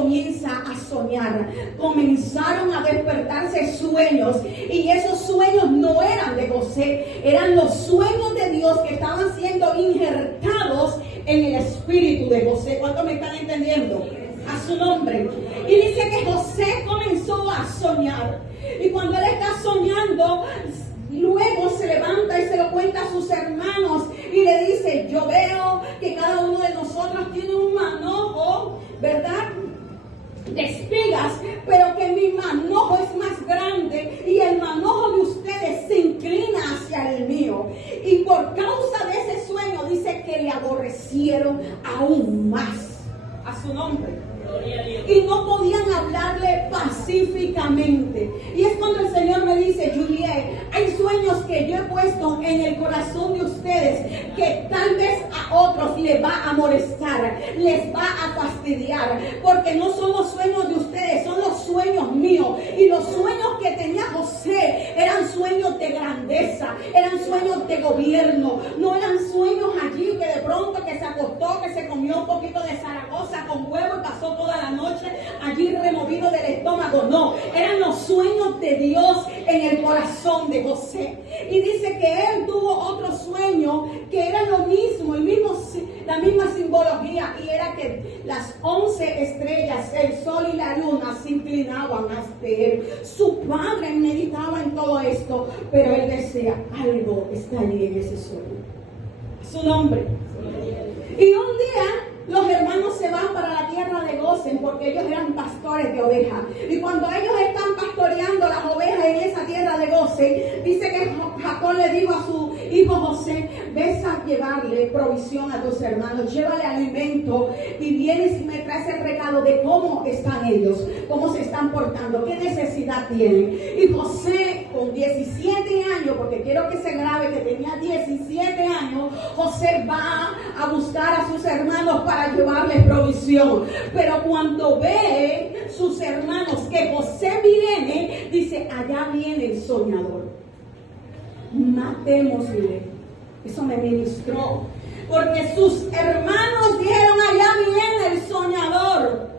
comienza a soñar. Comenzaron a despertarse sueños, y esos sueños no eran de José, eran los sueños de Dios que estaban siendo injertados en el espíritu de José. ¿Cuántos me están entendiendo? A su nombre. Y dice que José comenzó a soñar, y cuando él está soñando, luego se levanta y se lo cuenta a sus hermanos y le dice: yo veo que cada uno de nosotros tiene un manojo, ¿verdad?, de espigas, pero que mi manojo es más grande y el manojo de ustedes se inclina hacia el mío. Y por causa de ese sueño dice que le aborrecieron aún más. A su nombre. Y no podían hablarle pacíficamente. Y es cuando el Señor me dice: Juliet, hay sueños que yo he puesto en el corazón de ustedes que tal vez a otros les va a molestar, les va a fastidiar, porque no son los sueños de ustedes, son los sueños míos. Y los sueños que tenía José eran sueños de grandeza, eran sueños de gobierno, no eran sueños allí que de pronto que se acostó, que se comió un poquito de Zaragoza con huevo y pasó toda la noche allí removido del estómago. No, eran los sueños de Dios en el corazón de José. Y dice que él tuvo otro sueño que era lo mismo, la misma simbología, y era que las 11 estrellas, el sol y la luna se inclinaban ante él. Su padre meditaba en todo esto, pero él decía: algo está allí en ese sueño. Su nombre. Y un día los hermanos se van para la tierra de Gosén, porque ellos eran pastores de ovejas. Y cuando ellos están pastoreando las ovejas en esa tierra de Gosén, dice que Jacob le dijo a su hijo José: ves a llevarle provisión a tus hermanos, llévale alimento, y vienes y me traes el recado de cómo están ellos, cómo se están portando, qué necesidad tienen. Y José, con 17 años, porque quiero que se grabe que tenía 17 años, José va a buscar a sus hermanos para llevarles provisión. Pero cuando ve sus hermanos que José viene, dice: allá viene el soñador, matémosle. Eso me ministró, porque sus hermanos dijeron: allá viene el soñador.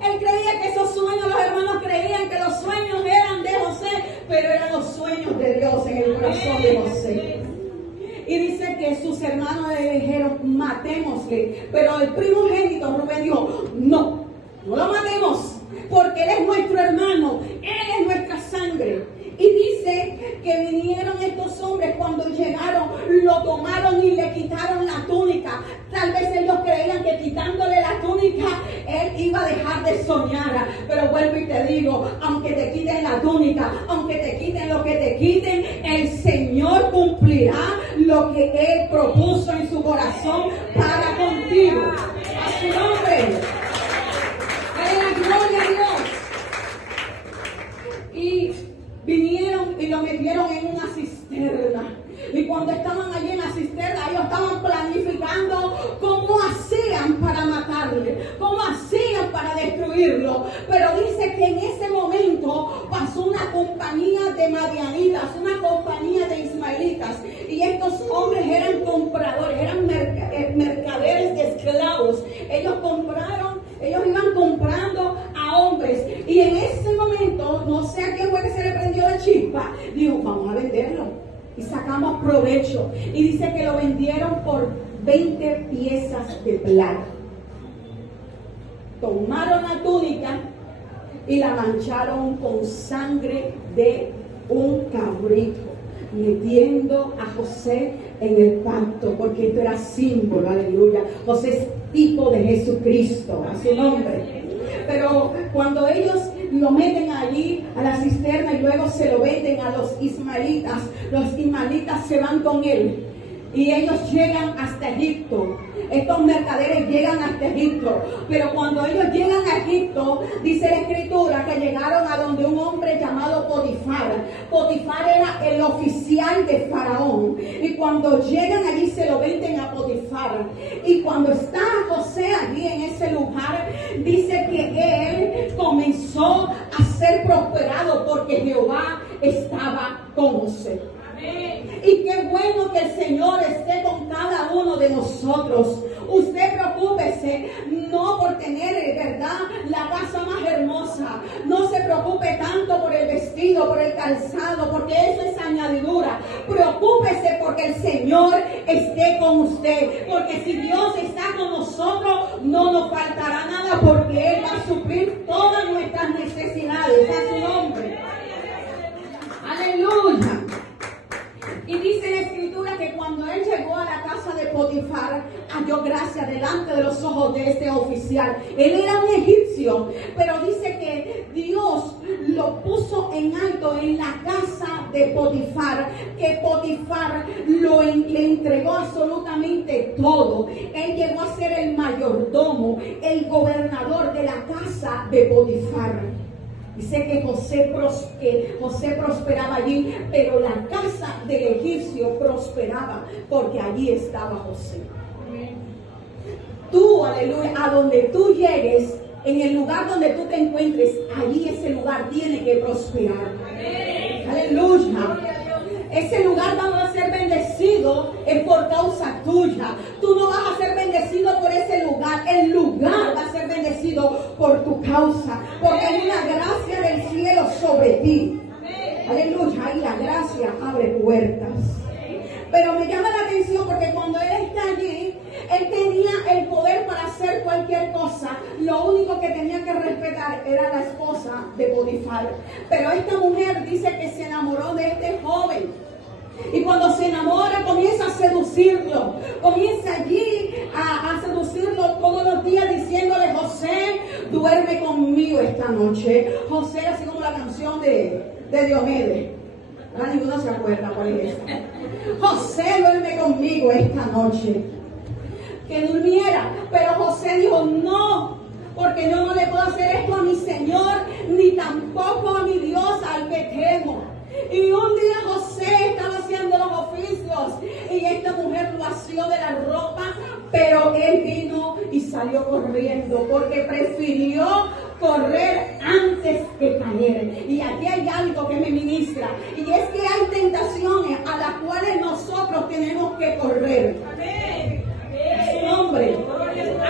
Él creía que esos sueños, los hermanos creían que los sueños eran de José, pero eran los sueños de Dios en el corazón de José. Y dice que sus hermanos le dijeron: matémosle. Pero el primogénito Rubén dijo: no lo matemos, porque él es nuestro hermano, él es nuestra sangre. Y dice que vinieron estos hombres, cuando llegaron, lo tomaron y le quitaron la túnica. Tal vez ellos creían que quitándole la túnica, él iba a dejar de soñar. Pero vuelvo y te digo, aunque te quiten la túnica, aunque te quiten lo que te quiten, el Señor cumplirá lo que Él propuso en su corazón para contigo. A su nombre. ¡Ay, la gloria a Dios! Y vinieron y lo metieron en una cisterna. Y cuando estaban allí en la cisterna, ellos estaban planificando cómo hacían para matarle, cómo hacían para destruirlo. Pero dice que en ese momento pasó una compañía de madianitas, una compañía de ismaelitas. Y estos hombres eran compradores, eran mercaderes de esclavos. Ellos iban comprando a hombres. Y en ese momento, no sé a quién fue que se le prendió la chispa, dijo: vamos a venderlo y sacamos provecho. Y dice que lo vendieron por 20 piezas de plata. Tomaron la túnica y la mancharon con sangre de un cabrito, metiendo a José en el pacto, porque esto era símbolo, aleluya. José es tipo de Jesucristo, a su nombre. Pero cuando ellos lo meten allí a la cisterna y luego se lo venden a los ismaelitas se van con él. Y ellos llegan hasta Egipto. Estos mercaderes llegan hasta Egipto. Pero cuando ellos llegan a Egipto, dice la escritura que llegaron a donde un hombre llamado Potifar. Potifar era el oficial de Faraón. Y cuando llegan allí se lo venden a Potifar. Y cuando está José allí en ese lugar, dice que él comenzó a ser prosperado porque Jehová estaba con José. Y qué bueno que el Señor esté con cada uno de nosotros. Usted preocúpese no por tener, ¿verdad?, la casa más hermosa. No se preocupe tanto por el vestido, por el calzado, porque eso es añadidura. Preocúpese porque el Señor esté con usted. Porque si Dios está con nosotros, no nos faltará nada, porque Él va a suplir todas nuestras necesidades. A su nombre. Aleluya. Y dice la Escritura que cuando él llegó a la casa de Potifar, halló gracia delante de los ojos de este oficial. Él era un egipcio, pero dice que Dios lo puso en alto en la casa de Potifar, que Potifar le entregó absolutamente todo. Él llegó a ser el mayordomo, el gobernador de la casa de Potifar. Dice que José prosperaba allí, pero la casa del egipcio prosperaba porque allí estaba José. Tú, aleluya, a donde tú llegues, en el lugar donde tú te encuentres, allí ese lugar tiene que prosperar. Aleluya. Ese lugar va a ser bendecido es por causa tuya. Tú no vas a ser bendecido por ese lugar. El lugar va a ser bendecido por tu causa. Porque hay una gracia del cielo sobre ti. Aleluya. Y la gracia abre puertas. Pero me llama la atención porque cuando él está allí, él tenía el poder para hacer cualquier cosa. Lo único que tenía que respetar era la esposa de Potifar. Pero esta mujer dice que se enamoró de este joven. Y cuando se enamora, comienza a seducirlo. Comienza allí a seducirlo todos los días diciéndole: José, duerme conmigo esta noche. José, así como la canción de Diomedes. Ahora ninguno se acuerda cuál es esa. José, duerme conmigo esta noche. Que durmiera. Pero José dijo: no, porque yo no le puedo hacer esto a mi Señor, ni tampoco a mi Dios al que temo. Y un día José estaba haciendo los oficios y esta mujer lo asió de la ropa, pero él vino y salió corriendo porque prefirió correr antes que caer. Y aquí hay algo que me ministra, y es que hay tentaciones a las cuales nosotros tenemos que correr. Amén. Su nombre.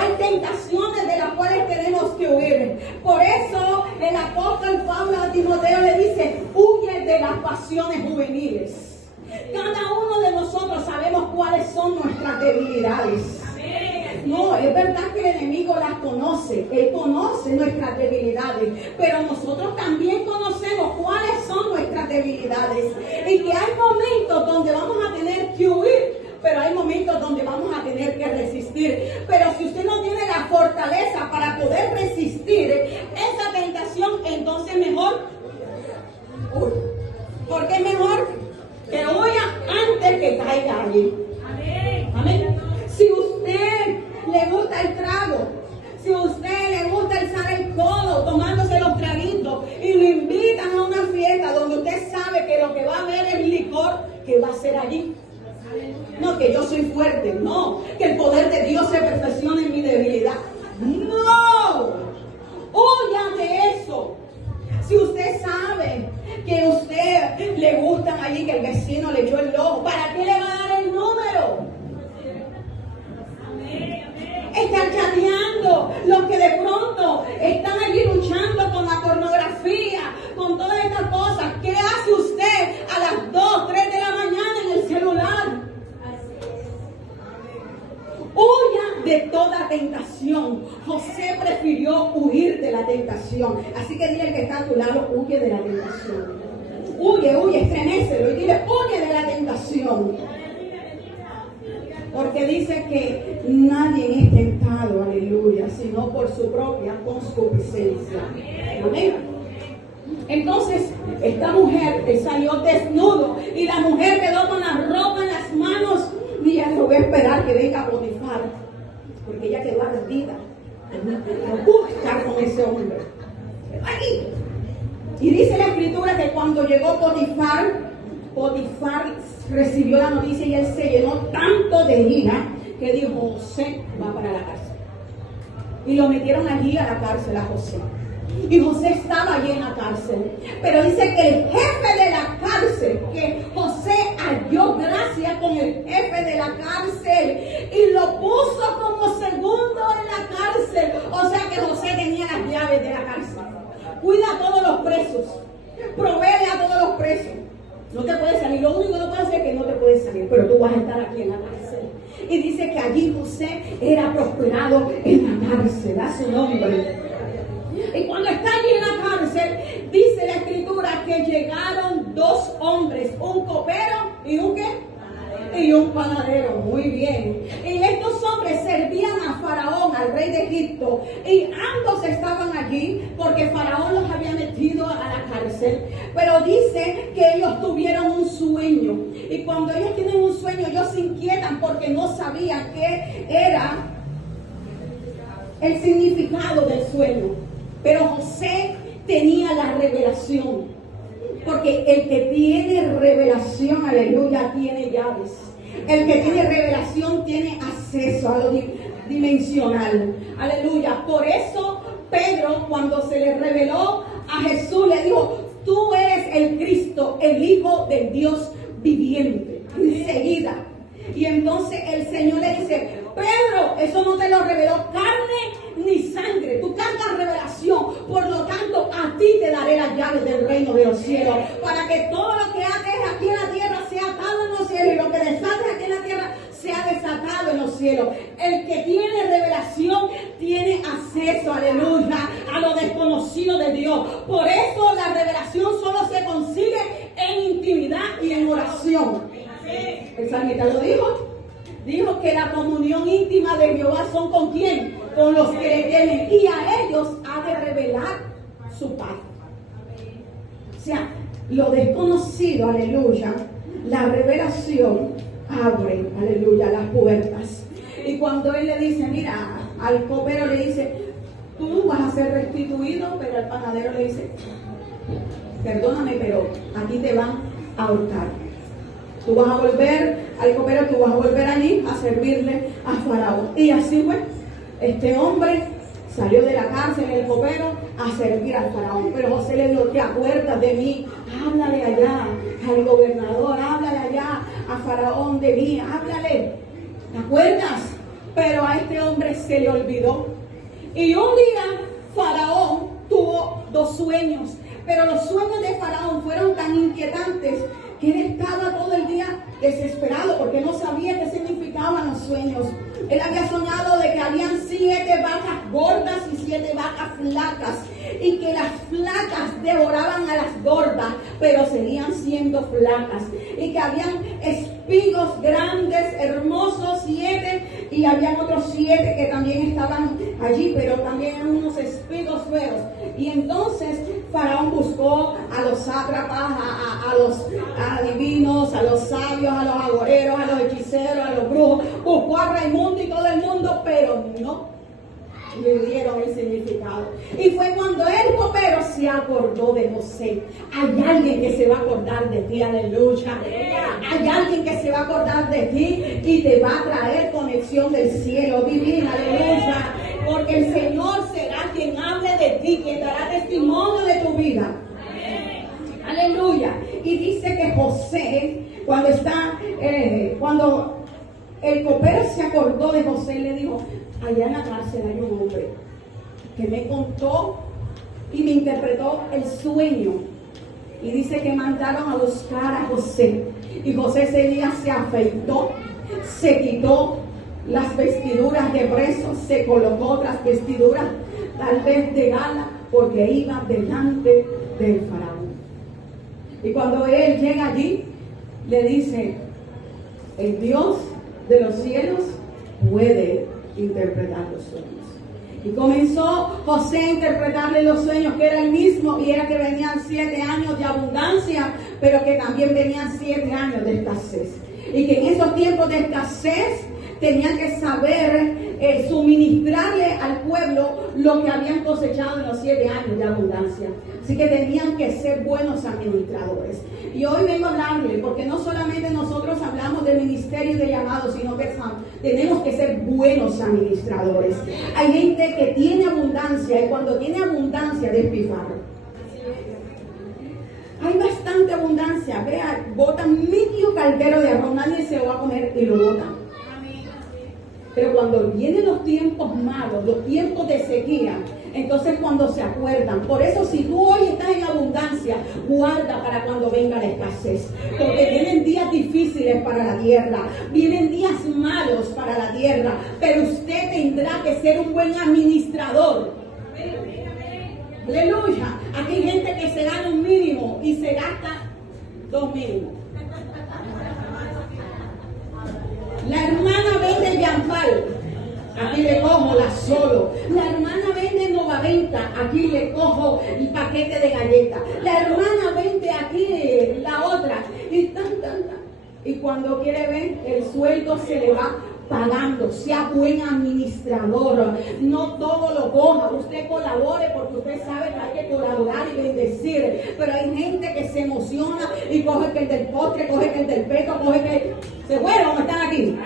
Hay tentaciones de las cuales tenemos que huir. Por eso el apóstol Pablo a Timoteo le dice: huye de las pasiones juveniles. Cada uno de nosotros sabemos cuáles son nuestras debilidades. No, es verdad que el enemigo las conoce. Él conoce nuestras debilidades, pero nosotros también conocemos cuáles son nuestras debilidades. Y que hay momentos donde vamos a tener que huir, pero hay momentos donde vamos a tener que resistir. Pero si usted no tiene la fortaleza para poder resistir esa tentación, entonces mejor huya. ¿Por qué mejor? Que huya antes que caiga allí. Amén. Si usted le gusta el trago, si usted le gusta alzar el codo tomándose los traguitos y lo invitan a una fiesta donde usted sabe que lo que va a haber es licor, ¿qué va a hacer allí? No, que yo soy fuerte, no, que el poder de Dios se perfecciona en mi debilidad. No, huya de eso. Si usted sabe que usted le gustan allí, que el vecino le echó el ojo, ¿para qué le va a dar el número? Están chateando, los que de pronto están allí luchando con la pornografía, con todas estas cosas. ¿Qué hace usted a las 2, 3 de la mañana en el celular? Huya de toda tentación. José prefirió huir de la tentación. Así que dile al que está a tu lado: huye de la tentación. Huye, estremécelo y dile: huye de la tentación. Porque dice que nadie es tentado, aleluya, sino por su propia concupiscencia. Amén. Entonces, esta mujer salió desnudo y la mujer quedó con la ropa en las manos. Y ya no voy a esperar que venga Potifar, porque ella quedó ardida. No pudo estar con ese hombre. Aquí. Y dice la Escritura que cuando llegó Potifar recibió la noticia y él se llenó tanto de ira que dijo: José va para la cárcel. Y lo metieron allí a la cárcel a José. Y José estaba allí en la cárcel. Pero dice que el jefe de la cárcel, que José halló gracia con el jefe de la cárcel y lo puso como segundo en la cárcel. O sea que José tenía las llaves de la cárcel. Cuida a todos los presos. Provee a todos los presos. No te puedes salir. Lo único que no puedes hacer es que no te puedes salir. Pero tú vas a estar aquí en la cárcel. Y dice que allí José era prosperado en la cárcel. Da su nombre. Y cuando está allí en la cárcel, dice la escritura que llegaron dos hombres, un copero y un ¿qué? Y un panadero. Muy bien. Y estos hombres servían a Faraón, al rey de Egipto. Y ambos estaban allí porque Faraón los había metido a la cárcel. Pero dice que ellos tuvieron un sueño. Y cuando ellos tienen un sueño, ellos se inquietan porque no sabían qué era el significado del sueño. Pero José tenía la revelación. Porque el que tiene revelación, aleluya, tiene llaves. El que tiene revelación tiene acceso a lo dimensional. Aleluya. Por eso Pedro, cuando se le reveló a Jesús, le dijo: tú eres el Cristo, el Hijo del Dios viviente. Enseguida. Y entonces el Señor le dice: Pedro, eso no te lo reveló carne ni sangre. Tú cargas revelación. Por lo tanto, a ti te daré las llaves del reino de los cielos. Para que todo lo que ates aquí en la tierra sea atado en los cielos. Y lo que desates aquí en la tierra sea desatado en los cielos. El que tiene revelación tiene acceso, aleluya, a lo desconocido de Dios. Por eso la revelación solo se consigue en intimidad y en oración. El salmista lo dijo. Dijo que la comunión íntima de Jehová son ¿con quién? Con los que le temen. Y a ellos ha de revelar su paz. O sea, lo desconocido, aleluya, la revelación abre, aleluya, las puertas. Y cuando él le dice, mira, al copero le dice, tú vas a ser restituido, pero al panadero le dice, perdóname, pero aquí te van a ahorcar. Tú vas a volver al copero, tú vas a volver allí a servirle a Faraón. Y así fue. Este hombre salió de la cárcel, el copero, a servir al Faraón. Pero José le dijo, ¿te acuerdas de mí? Háblale allá al gobernador, háblale allá a Faraón de mí, háblale. ¿Te acuerdas? Pero a este hombre se le olvidó. Y un día Faraón tuvo dos sueños. Pero los sueños de Faraón fueron tan inquietantes que él estaba todo el día desesperado porque no sabía qué significaban los sueños. Él había soñado de que habían 7 vacas gordas y 7 vacas flacas, y que las flacas devoraban a las gordas, pero seguían siendo flacas, y que habían espigos grandes, hermosos, 7, y habían otros 7 que también estaban allí, pero también eran unos espigos feos. Y entonces Faraón buscó a los sátrapas, a los adivinos, a los sabios, a los agoreros, a los hechiceros, a los brujos, buscó a Raimundo y todo el mundo, pero no le dieron el significado. Y fue cuando el copero se acordó de José. Hay alguien que se va a acordar de ti, aleluya. Hay alguien que se va a acordar de ti y te va a traer conexión del cielo divina, aleluya. Porque el Señor será quien hable de ti, quien dará testimonio de tu vida. Aleluya. Y dice que José, cuando el copero se acordó de José, le dijo, allá en la cárcel hay un hombre que me contó y me interpretó el sueño. Y dice que mandaron a buscar a José. Y José ese día se afeitó, se quitó las vestiduras de preso, se colocó otras vestiduras, tal vez de gala, porque iba delante del Faraón. Y cuando él llega allí, le dice, el Dios de los cielos puede interpretar los sueños. Y comenzó José a interpretarle los sueños, que era el mismo, y era que venían 7 años de abundancia, pero que también venían 7 años de escasez. Y que en esos tiempos de escasez tenían que saber suministrarle al pueblo lo que habían cosechado en los 7 años de abundancia. Así que tenían que ser buenos administradores. Y hoy vengo a hablarle, porque no solamente nosotros hablamos de ministerio y de llamado, sino que tenemos que ser buenos administradores. Hay gente que tiene abundancia y cuando tiene abundancia despilfarra. Hay bastante abundancia. Vea, botan medio caldero de arroz, nadie se lo va a comer y lo botan. Pero cuando vienen los tiempos malos, los tiempos de sequía, entonces cuando se acuerdan. Por eso si tú hoy estás en abundancia, guarda para cuando venga la escasez. Porque vienen días difíciles para la tierra, vienen días malos para la tierra, pero usted tendrá que ser un buen administrador. Aleluya. Aquí hay gente que se gana un mínimo y se gasta 2 mínimos. La hermana vende Yampal, aquí le cojo la Solo. La hermana vende Novaventa, aquí le cojo el paquete de galletas. La hermana vende aquí la otra. Y cuando quiere ver, el sueldo se le va pagando. Sea buen administrador, no todo lo coja. Usted colabore porque usted sabe que hay que colaborar y bendecir, pero hay gente que se emociona y coge que el del postre, coge que el del peto, coge que se fueron, ¿cómo están aquí?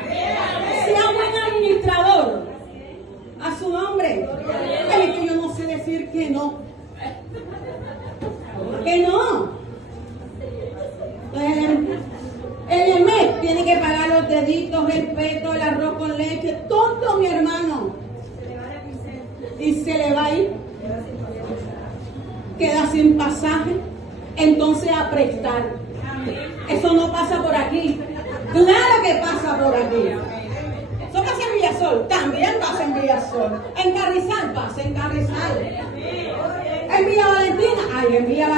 Sea buen administrador a su nombre. Es que yo no sé decir que no, el mes tiene que pagar los deditos, el peto, el arroz con leche, todo, mi hermano. Y se le va a ir. Queda sin pasaje. Entonces a prestar. Eso no pasa por aquí. Claro que pasa por aquí. Eso pasa en Villasol. También pasa en Villasol. En Carrizal pasa, en Carrizal. En Villa Valentina. Ay, en Villa